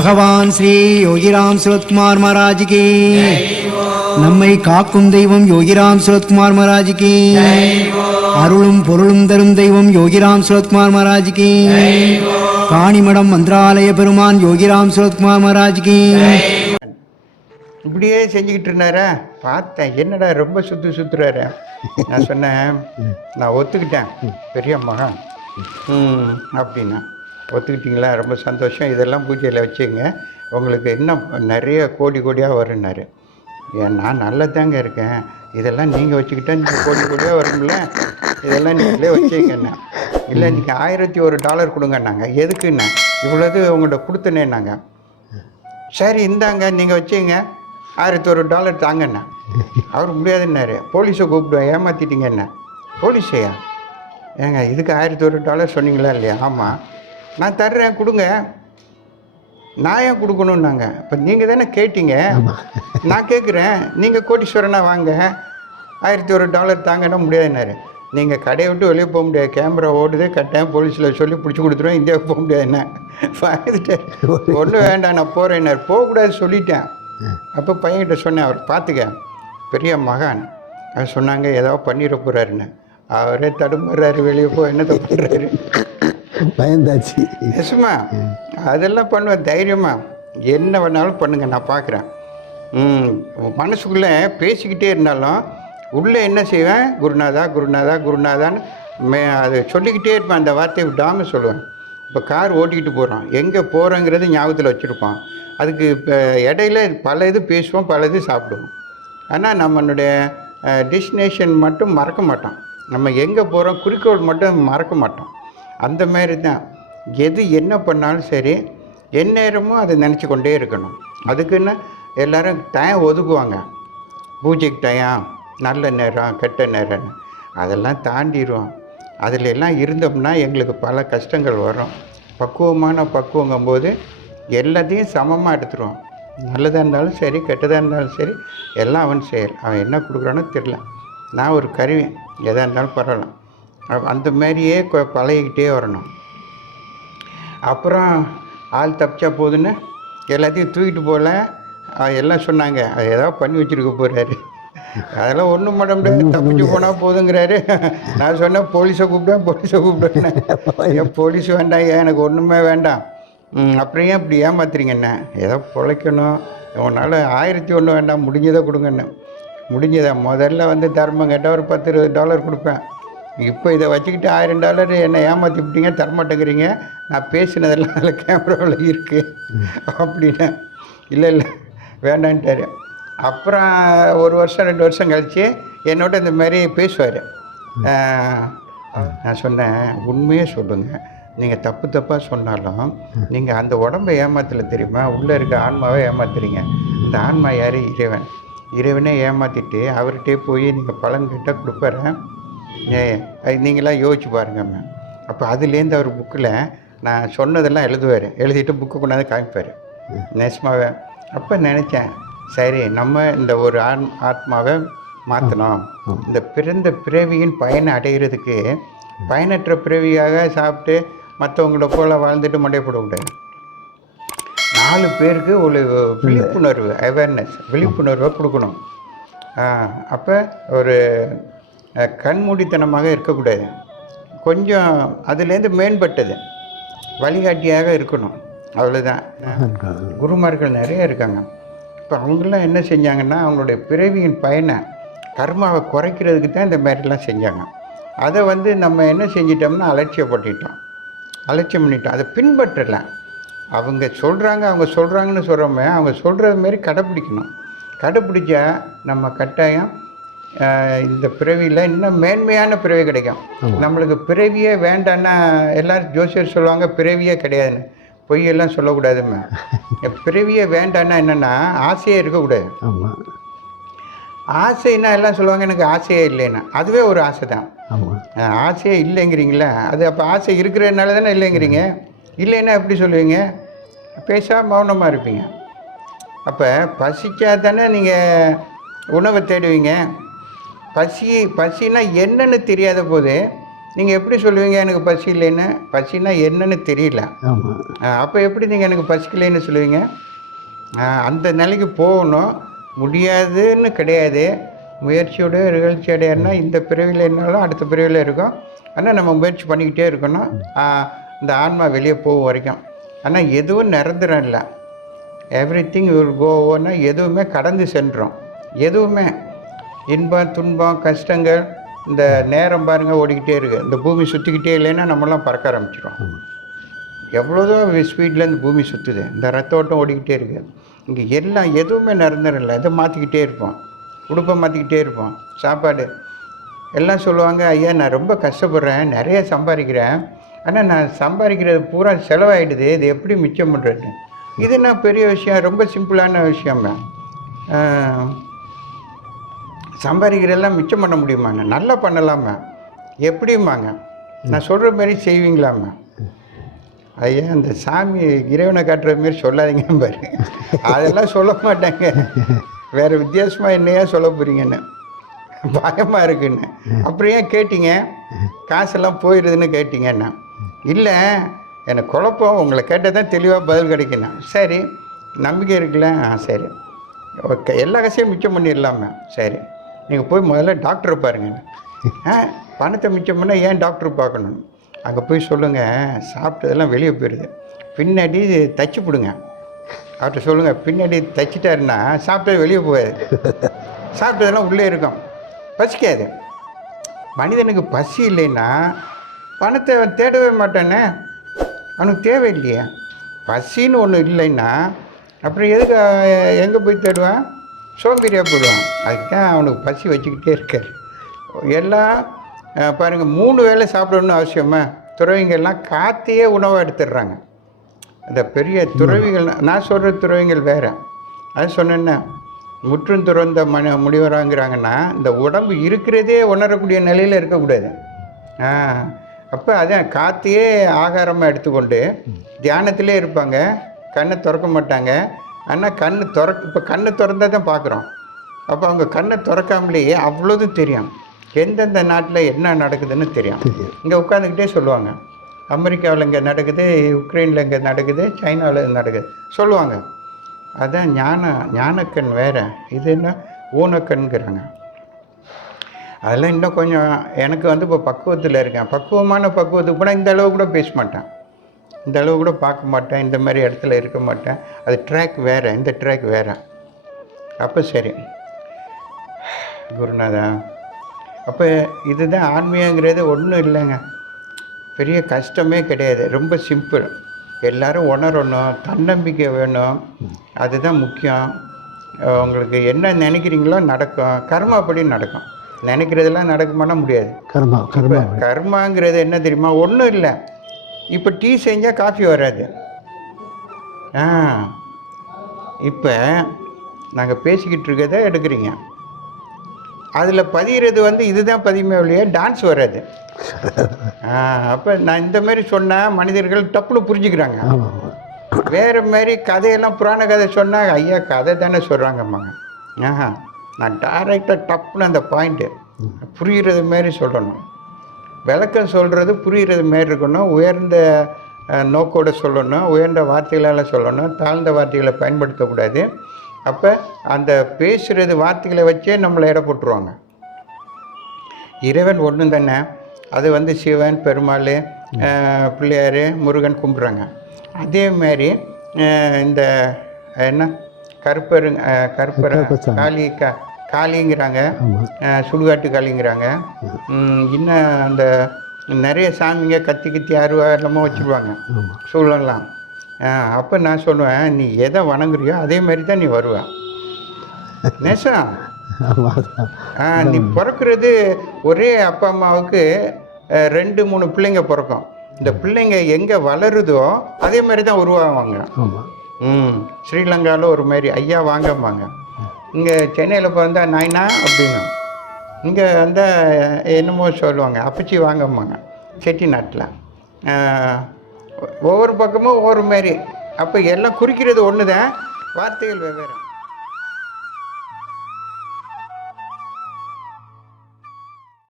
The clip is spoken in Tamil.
பகவான் ஸ்ரீ யோகிராம் சுரத்குமார் மகாராஜுக்கு, நம்மை காக்கும் தெய்வம் யோகிராம் சுரத்குமார் மகாராஜுக்கு, அருளும் பொருளும் தரும் தெய்வம் யோகிராம் சுரத்குமார் மகாராஜுக்கு, காணிமடம் மந்திராலய பெருமான் யோகிராம் சுரத்குமார் மகாராஜுக்கு. இப்படியே செஞ்சுக்கிட்டு இருந்தாரா, பார்த்தேன் என்னடா ரொம்ப சுற்றுறாரு. நான் சொன்னேன், நான் ஒத்துக்கிட்டேன் பெரிய மகன் அப்படின்னா. ஒத்துக்கிட்டிங்களா, ரொம்ப சந்தோஷம், இதெல்லாம் பூஜையில் வச்சுங்க, உங்களுக்கு இன்னும் நிறைய கோடியாக வரும்னாரு. நான் நல்லதாங்க இருக்கேன், இதெல்லாம் நீங்கள் வச்சுக்கிட்டா நீங்கள் கோடியாக வரும்ல, இதெல்லாம் நீங்களே வச்சுக்கண்ணா. இல்லை நீங்கள் $1001 கொடுங்கன்னாங்க. எதுக்குண்ணா? இவ்வளோது உங்கள்கிட்ட கொடுத்தனேன்னாங்க. சரி இந்தாங்க நீங்கள் வச்சுங்க, $1001 தாங்கண்ணா. அவர் முடியாதுன்னாரு. போலீஸை கூப்பிடுவேன், ஏமாற்றிட்டீங்கண்ணா. போலீஸையா? ஏங்க இதுக்கு $1001 சொன்னீங்களா இல்லையா? ஆமாம், நான் தர்றேன் கொடுங்க. நான் ஏன் கொடுக்கணுன்னாங்க. இப்போ நீங்கள் தானே கேட்டீங்க, நான் கேட்குறேன். நீங்கள் கோடீஸ்வரனா வாங்க, $1001 தாங்கன்னா முடியாதுன்னாரு. நீங்கள் கடையை விட்டு வெளியே போக முடியாது, கேமரா ஓடுது, கட்டாயம் போலீஸில் சொல்லி பிடிச்சி கொடுத்துருவேன், இந்தியாவுக்கு போக முடியாது. என்ன வாங்கிட்டு ஒன்றும் வேண்டாம் நான் போகிறேன்னாரு. போகக்கூடாது சொல்லிட்டேன். அப்போ பையன்கிட்ட சொன்னேன், அவர் பார்த்துக்க பெரிய மகான். அவர் சொன்னாங்க ஏதாவது பண்ணிட போகிறாருன்னு. அவரே தடுமாறுறாரு, வெளியே போ என்னத்தை பண்ணுறாரு, பயந்தாச்சு. எசுமா அதெல்லாம் பண்ணுவேன் தைரியமா, என்ன வேணாலும் பண்ணுங்க நான் பார்க்குறேன். மனசுக்குள்ளே பேசிக்கிட்டே இருந்தாலும் உள்ளே என்ன செய்வேன், குருநாதா குருநாதா குருநாதான்னு அது சொல்லிக்கிட்டே இருப்பேன். அந்த வார்த்தையை விடாமல் சொல்லுவேன். இப்போ கார் ஓட்டிக்கிட்டு போகிறோம், எங்கே போகிறோங்கிறது ஞாபகத்தில் வச்சுருப்போம். அதுக்கு இப்போ இடையில பல இது பேசுவோம், பல இது சாப்பிடுவோம். ஆனால் நம்மளுடைய டெஸ்டினேஷன் மட்டும் மறக்க மாட்டோம். நம்ம எங்கே போகிறோம் குறிக்கோள் மட்டும் மறக்க மாட்டோம். அந்த மாதிரி தான் எது என்ன பண்ணாலும் சரி, எந்நேரமும் அதை நினச்சி கொண்டே இருக்கணும். அதுக்குன்னு எல்லோரும் டைம் ஒதுக்குவாங்க, பூஜைக்கு டைம், நல்ல நேரம் கெட்ட நேரம்னு. அதெல்லாம் தாண்டிடுவோம். அதில் எல்லாம் இருந்தோம்னா எங்களுக்கு பல கஷ்டங்கள் வரும். பக்குவங்கும்போது எல்லாத்தையும் சமமாக எடுத்துருவான். நல்லதாக இருந்தாலும் சரி, கெட்டதாக இருந்தாலும் சரி, எல்லாம் அவன் செயல். அவன் என்ன கொடுக்குறானோ தெரில, நான் ஒரு கருவி, எதாக இருந்தாலும் பரவாயில்ல. அந்த மாதிரியே பழகிக்கிட்டே வரணும். அப்புறம் ஆள் தப்பிச்சா போதுன்னு எல்லாத்தையும் தூக்கிட்டு போகல. எல்லாம் சொன்னாங்க ஏதாவது பண்ணி வச்சுருக்க போகிறாரு. அதெல்லாம் ஒன்றும் பண்ண முடியாது, தப்பிச்சு போனால் போதுங்கிறாரு. நான் சொன்னேன் போலீஸை கூப்பிடுவேன். ஏன் போலீஸ் வேண்டாம், ஏன் எனக்கு ஒன்றுமே வேண்டாம். அப்புறம் ஏன் இப்படி ஏமாத்துறீங்கண்ணே, ஏதோ பிழைக்கணும், உன்னால் 1001 வேண்டாம், முடிஞ்சதை கொடுங்கண்ணே. முடிஞ்சதை முதல்ல வந்து தர்மம் கேட்டால் ஒரு $10-20 கொடுப்பேன். இப்போ இதை வச்சுக்கிட்டு $1000 என்னை ஏமாற்றி விட்டீங்க, தரமாட்டேங்கிறீங்க, நான் பேசினதெல்லாம் அதில் கேமராவில் இருக்குது அப்படின்னா. இல்லை வேண்டான்ட்டார். அப்புறம் 1 வருஷம் 2 வருஷம் கழித்து என்னோட இந்த மாதிரி பேசுவார். நான் சொன்னேன், உண்மையே சொல்லுங்கள், நீங்கள் தப்பாக சொன்னாலும் நீங்கள் அந்த உடம்பை ஏமாத்தலை தெரியுமா, உள்ளே இருக்க ஆன்மாவை ஏமாத்துறீங்க. இந்த ஆன்மா யார்? இறைவனே ஏமாற்றிட்டு அவர்கிட்டே போய் நீங்கள் பலன் கேட்டால் கொடுப்பாரு. நீங்களாம் யோசிச்சு பாருங்கம்மா. அப்போ அதுலேருந்து அவர் புக்கில் நான் சொன்னதெல்லாம் எழுதுவார், எழுதிட்டு புக்கு கொண்டாந்து காமிப்பார் நேசமாவே. அப்போ நினச்சேன், சரி நம்ம இந்த ஒரு ஆத்மாவை மாற்றணும். இந்த பிறந்த பிறவியின் பயனை அடைகிறதுக்கு பயனற்ற பிறவியாக சாப்பிட்டு மற்றவங்கள போல் வாழ்ந்துட்டு மண்டை போடக்கூடாது. 4 பேருக்கு ஒரு விழிப்புணர்வு, அவேர்னஸ், விழிப்புணர்வை கொடுக்கணும். அப்போ ஒரு கண்மூடித்தனமாக இருக்கக்கூடாது, கொஞ்சம் அதுலேருந்து மேம்பட்டது வழிகாட்டியாக இருக்கணும். அவ்வளோதான். குருமார்கள் நிறைய இருக்காங்க. இப்போ அவங்களாம் என்ன செஞ்சாங்கன்னா, அவங்களுடைய பிறவியின் பயனை கர்மாவை குறைக்கிறதுக்கு தான் இந்த மாதிரிலாம் செஞ்சாங்க. அதை வந்து நம்ம என்ன செஞ்சிட்டோம்னா அலட்சியம் பண்ணிட்டோம், அதை பின்பற்றலாம். அவங்க சொல்கிறாங்கன்னு சொல்கிறோமே, அவங்க சொல்கிறது மாரி கடைப்பிடிச்சா நம்ம கட்டாயம் இந்த பிறவியில் இன்னும் மேன்மையான பிறவி கிடைக்கும். நம்மளுக்கு பிறவியே வேண்டான்னா எல்லோரும் ஜோசியர் சொல்லுவாங்க பிறவியே கிடையாதுன்னு. பொய்யெல்லாம் சொல்லக்கூடாதுமே. பிறவியே வேண்டான்னா என்னென்னா ஆசையே இருக்கக்கூடாது. ஆசைன்னா எல்லாம் சொல்லுவாங்க எனக்கு ஆசையே இல்லைன்னா, அதுவே ஒரு ஆசை தான். ஆசையே இல்லைங்கிறீங்களா, அது அப்போ ஆசை இருக்கிறதுனால தானே இல்லைங்கிறீங்க. இல்லைன்னா எப்படி சொல்லுவீங்க? பேசாமல் மௌனமாக இருப்பீங்க. அப்போ பசிச்சா தானே நீங்கள் உணவை தேடுவீங்க. பசினா என்னன்னு தெரியாத போது நீங்கள் எப்படி சொல்லுவீங்க எனக்கு பசி இல்லைன்னு? பசின்னா என்னன்னு தெரியல. ஆமாம். அப்போ எப்படி நீங்கள் எனக்கு பசிக்கலைன்னு சொல்லுவீங்க? அந்த நிலைக்கு போகணும். முடியாதுன்னு கிடையாது. முயற்சியோட நிகழ்ச்சி அடையாருன்னா இந்த பிறவியில் என்னாலும் அடுத்த பிறவியில் இருக்கும். ஆனால் நம்ம முயற்சி பண்ணிக்கிட்டே இருக்கணும். இந்த ஆன்மா வெளியே போகும் வரைக்கும். ஆனால் எதுவும் நிரந்தரம் இல்லை. எவ்ரிதிங் வில் கோ ஓன்னா எதுவுமே கடந்து சென்றோம். எதுவுமே இன்பம் துன்பம் கஷ்டங்கள் இந்த நேரம் பாருங்கள் ஓடிக்கிட்டே இருக்குது. இந்த பூமி சுற்றிக்கிட்டே இல்லைன்னா நம்மளாம் பறக்க ஆரம்பிச்சிடும். எவ்வளோதான் ஸ்பீடில் இந்த பூமி சுற்றுது. இந்த ரத்த ஓட்டம் ஓடிக்கிட்டே இருக்குது. இங்கே எல்லாம் எதுவுமே நிரந்தரம் இல்லை. எதை மாற்றிக்கிட்டே இருப்போம். உடுப்பை மாற்றிக்கிட்டே இருப்போம். சாப்பாடு எல்லாம் சொல்லுவாங்க, ஐயா நான் ரொம்ப கஷ்டப்படுறேன், நிறைய சம்பாதிக்கிறேன், ஆனால் நான் சம்பாதிக்கிறது பூரா செலவாயிடுது, இது எப்படி மிச்சம் பண்ணுறது? இது என்ன பெரிய விஷயம், ரொம்ப சிம்பிளான விஷயம். சம்பாதிக்கிறதெல்லாம் மிச்சம் பண்ண முடியுமாங்க? நல்லா பண்ணலாமா? எப்படிம்பாங்க? நான் சொல்கிற மாதிரி செய்வீங்களாம்மா? ஐயா அந்த சாமி இறைவனை காட்டுற மாரி சொல்லாதீங்க பாரு. அதெல்லாம் சொல்ல மாட்டாங்க. வேறு வித்தியாசமாக என்னையா சொல்ல போகிறீங்கன்னு பயமாக இருக்குன்னு. அப்புறம் ஏன் கேட்டீங்க? காசெல்லாம் போயிடுதுன்னு கேட்டீங்கன்னா, இல்லை எனக்கு குழப்பம், உங்களை கேட்டால் தான் தெளிவாக பதில் கிடைக்கணும். சரி நம்பிக்கை இருக்குல்ல? சரி ஓகே, எல்லா காசையும் மிச்சம் பண்ணிடலாமா? சரி நீங்கள் போய் முதல்ல டாக்டரை பாருங்கண்ணே. பணத்தை மிச்சம் பண்ணால் ஏன் டாக்டர் பார்க்கணும்? அங்கே போய் சொல்லுங்கள், சாப்பிட்டதெல்லாம் வெளியே போயிடுது, பின்னாடி தைச்சி போடுங்க. அவர்கிட்ட சொல்லுங்கள், பின்னாடி தைச்சிட்டாருன்னா சாப்பிட்டது வெளியே போகாது, சாப்பிட்டதெல்லாம் உள்ளே இருக்கும், பசிக்காது. மனிதனுக்கு பசி இல்லைன்னா பணத்தை தேடவே மாட்டானே, அவனுக்கு தேவையில்லையே. பசின்னு ஒன்று இல்லைன்னா அப்புறம் எதுக்கு எங்கே போய் தேடுவான்? சோம்பேறியாக போயிடுவான். அதுதான் அவனுக்கு பசி வச்சுக்கிட்டே இருக்கார். எல்லாம் பாருங்கள், 3 வேளை சாப்பிடணும்னு அவசியமா? துறவிங்கள்லாம் காற்றையே உணவாக எடுத்துடுறாங்க. இந்த பெரிய துறவிகள், நான் சொல்கிற துறவிகள் வேறு. அது சொன்னேன்னா முற்றும் துறந்த முடிவராங்கிறாங்கன்னா இந்த உடம்பு இருக்கிறதே உணரக்கூடிய நிலையில் இருக்கக்கூடாது. அப்போ அதான் காற்றையே ஆகாரமாக எடுத்துக்கொண்டு தியானத்திலே இருப்பாங்க, கண்ணை திறக்க மாட்டாங்க. ஆனால் இப்போ கண்ணை திறந்தால் தான் பார்க்குறோம். அப்போ அவங்க கண்ணை திறக்காமலேயே அவ்வளோதும் தெரியும், எந்தெந்த நாட்டில் என்ன நடக்குதுன்னு தெரியும். இங்கே உட்காந்துக்கிட்டே சொல்லுவாங்க, அமெரிக்காவில் இங்கே நடக்குது, உக்ரைனில் இங்கே நடக்குது, சைனாவில் நடக்குது சொல்லுவாங்க. அதான் ஞானக்கண் வேறு, இது என்ன ஊனக்கண்கிறாங்க. அதெல்லாம் இன்னும் கொஞ்சம் எனக்கு இப்போ பக்குவத்தில் இருக்கேன். பக்குவத்துக்கு கூட இந்த அளவு கூட பேச மாட்டேன், இந்த அளவு கூட பார்க்க மாட்டேன், இந்த மாதிரி இடத்துல இருக்க மாட்டேன். அது ட்ராக் வேறு, இந்த ட்ராக் வேறு. அப்போ சரி குருநாதா, அப்போ இதுதான் ஆன்மீகங்கிறது ஒன்றும் இல்லைங்க, பெரிய கஷ்டமே கிடையாது, ரொம்ப சிம்பிள். எல்லோரும் உணரணும், தன்னம்பிக்கை வேணும், அதுதான் முக்கியம். உங்களுக்கு என்ன நினைக்கிறீங்களோ நடக்கும், கர்மா அப்படி நடக்கும். நினைக்கிறதெல்லாம் நடக்குமானா முடியாது. கர்மாங்கிறது என்ன தெரியுமா? ஒன்றும் இல்லை. இப்போ டீ செஞ்சால் காஃபி வராது. இப்போ நாங்கள் பேசிக்கிட்டு இருக்கதை எடுக்கிறீங்க, அதில் பதிகிறது இதுதான் பதியுமே இல்லையா, டான்ஸ் வராது. அப்போ நான் இந்த மாதிரி சொன்னால் மனிதர்கள் டப்புன்னு புரிஞ்சுக்கிறாங்க. வேறு மாதிரி கதையெல்லாம் புராண கதை சொன்னால் ஐயா கதை தானே சொல்கிறாங்கம்மாங்க. நான் டைரெக்டாக டப்புன்னு அந்த பாயிண்ட்டு புரிகிறது மாரி சொல்லணும். விளக்கம் சொல்கிறது புரிகிறது மாரி இருக்கணும், உயர்ந்த நோக்கோடு சொல்லணும், உயர்ந்த வார்த்தைகளால் சொல்லணும், தாழ்ந்த வார்த்தைகளை பயன்படுத்தக்கூடாது. அப்போ அந்த பேசுகிறது வார்த்தைகளை வச்சே நம்மளை எடை போட்டுருவாங்க. இறைவன் ஒன்று தானே, அது சிவன், பெருமாள், பிள்ளையார், முருகன் கும்பிட்றாங்க. அதேமாரி இந்த என்ன கருப்பரு காளிங்கிறாங்க, சுடுகாட்டு காளிங்கிறாங்க, இன்னும் அந்த நிறைய சாமிங்க கத்தி அருவா எல்லாமோ வச்சுருவாங்க சூழலாம். அப்போ நான் சொல்லுவேன், நீ எதை வணங்குறியோ அதே மாதிரி தான் நீ வருவ. நேசம் நீ பிறக்கிறது ஒரே அப்பா அம்மாவுக்கு 2-3 பிள்ளைங்க பிறக்கும். இந்த பிள்ளைங்க எங்கே வளருதோ அதே மாதிரி தான் உருவாகுவாங்க. ஸ்ரீலங்காவில் ஒரு மாதிரி ஐயா வாங்கம்பாங்க, இங்கே சென்னையில் பிறந்தா நாய்னா அப்படின்னு, இங்கே என்னமோ சொல்லுவாங்க அப்பச்சி வாங்கம்பாங்க செட்டிநாட்டில். ஒவ்வொரு பக்கமும் ஒவ்வொரு மாரி. அப்போ எல்லாம் குறிக்கிறது ஒன்று தான், வார்த்தைகள் வெவ்வேறு.